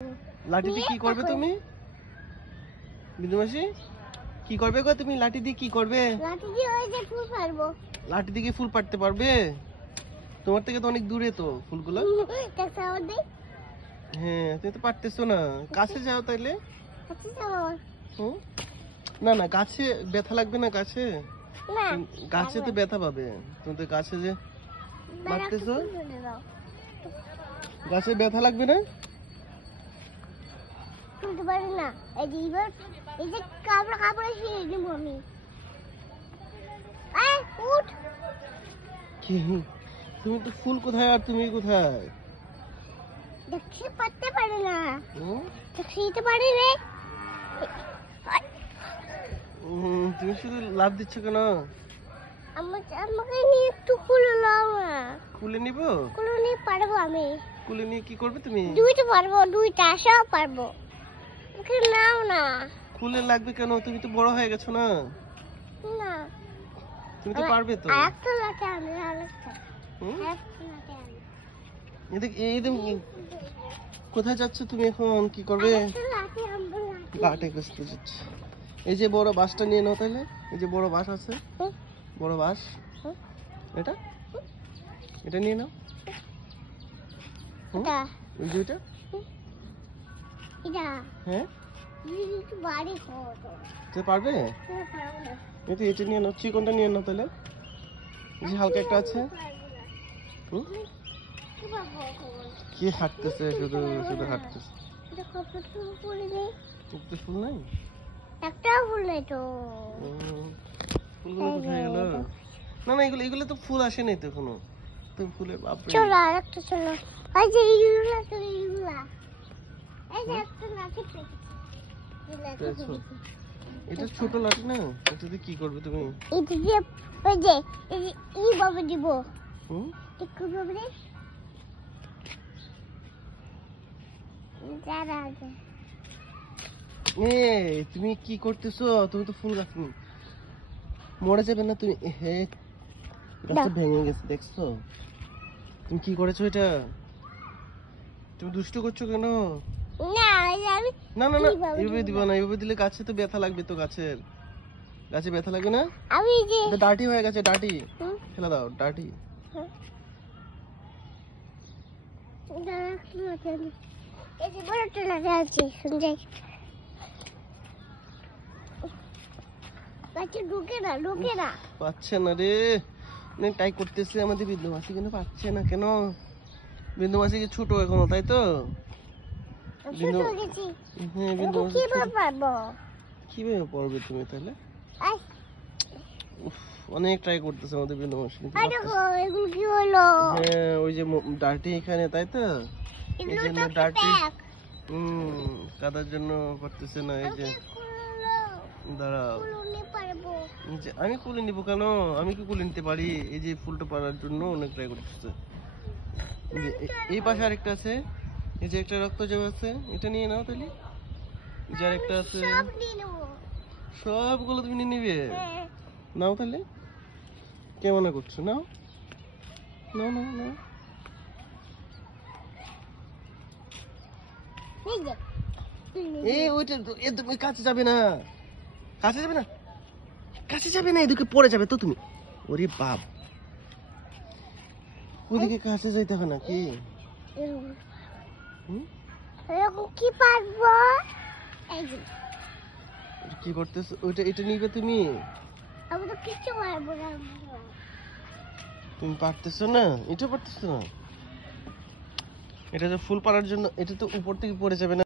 লাঠি দিয়ে কি করবে তুমি? বিন্দু মাসি কি করবে গো তুমি? লাঠি দিয়ে কি করবে? লাঠি দিয়ে ওই যে ফুল পারবো। লাঠি দিয়ে ফুল পাড়তে পারবে? তোমার থেকে তো অনেক দূরে তো ফুলগুলো। হ্যাঁ তুমি তো পারতেছো না, কাছে যাও তাইলে। না না গাছে ব্যথা লাগবে না, গাছে গাছে তো ব্যথা পাবে। তুমি তো গাছে যে মারতেছো, গাছে ব্যথা লাগবে না? তুলতে পারি না। এই যে কাপড় ছিঁড়ে দিব আমি। উঠ। কি তুমি তো ফুল কোথায় আর তুমি কোথায়? দেখতে পারতে পারি না। দেখতে পারি রে। তুমি শুধু লাভ দিচ্ছ কেন? আমাকে নিয়ে একটু কুলে নাও না। কুলে নিব? কুলে নিয়ে পারবো আমি। কুলে নিয়ে কি করবে তুমি? দুইটা পারবো, দুইটা সব পারবো। ওকে নাও না। কুলে লাগবে কেন? তুমি তো বড় হয়ে গেছো না। না তুমি তো পারবে তো। আরেকটা লাঠি আনবে, আরেকটা লাঠি আনবে। এই কোথায় যাচ্ছ তুমি এখন? কি করবে? লাঠি আনবো। লাঠি খুঁজতে যাচ্ছ? এই যে বড় বাঁশটা নিয়ে নাও তাহলে। এই যে বড় বাঁশ আছে, বড় বাঁশ, এটা এটা নিয়ে নাও। ওই যে ওইটা, হ্যাঁ বাড়ি পারবে? এই তো এটা নিয়ে নাও, চিকনটা নিয়ে নাও তাহলে। যে হালকা একটা আছে। কি হাঁটতেছে? শুধু শুধু হাঁটতেছে। ফুল নাই, একটা ফুল নাই তো। ফুলগুলো কোথায় গেল? না না এগুলো তো ফুল আসে নাই তো এখনো। তো ফুলের বাপরে। চলো আরেকটা চলো। এই যে এইগুলা তো এইগুলা। এই যে একটা লাঠি পেয়েছি। এটা ছোট লাঠি না, এটা দিয়ে কি করবে তুমি? এটা দিয়ে ওই যে এই ভাবে দিব। একটু ভাবে দে। দাঁড়া আগে। তুমি কি করতেছো? তুমি তো ফুল গাছ মরে যাবে না তুমি। হে গাছটা ভেঙে গেছে দেখছো? তুমি কি করেছো এটা? তুমি দুষ্টু করছো কেন? না না না না এইভাবে দিবা না, এইভাবে দিলে গাছে তো ব্যথা লাগবে তো। গাছে ব্যথা লাগবে না? আমি যে ডাটি হয়ে গেছে, ডাটি ফেলে দাও, ডাটি। এই যে বড় একটা লাঠি আছে, শুনছে গাছে ঢুকে না পাচ্ছে না রে। ট্রাই করতেছে আমাদের বিন্দু মাসি, কিন্তু পাচ্ছে না কেন? বিন্দু মাসি কি ছোট এখনো, তাই তো? হ্যাঁ বিন্দু মাসি কিভাবে পারবে তুমি তাহলে? অনেক ট্রাই করতেছে আমাদের বিন্দু মাসি, হ্যাঁ ওই যে ডার্টি এখানে, তাই তো? এই জন্য ডার্টি কাদার জন্য করতেছে না। এই যে দাঁড়াও, আমি কুলে নিবো কেন? আমি কি কুলে নিতে পারি? এই যে ফুলটা পাড়ার জন্য অনেক ট্রাই করতেছে। এই পাশে আরেকটা আছে, এই যে একটা রক্ত জবা আছে, এটা নিয়ে নাও তাহলে। যে আরেকটা আছে, সবগুলো তুমি নিয়ে নিবে? নাও তাহলে। কেমন করছো? নাও নাও নাও নাও। ওইটা তুমি কাছে যাবে না, কাছে যাবে না, কাছে যাবে না, এদিকে পড়ে যাবে তো তুমি। ওরে বাপ, ওইদিকে কাছে যাইতে হবে নাকি? কি পারবো? কি করতেছ? ওইটা এটা নিবে তুমি? আমি তো কিছু পারবো না। তুমি পারতেছো না, এটা পারতেছো না। এটা যে ফুল পাড়ার জন্য, এটা তো উপর থেকে পড়ে যাবে না।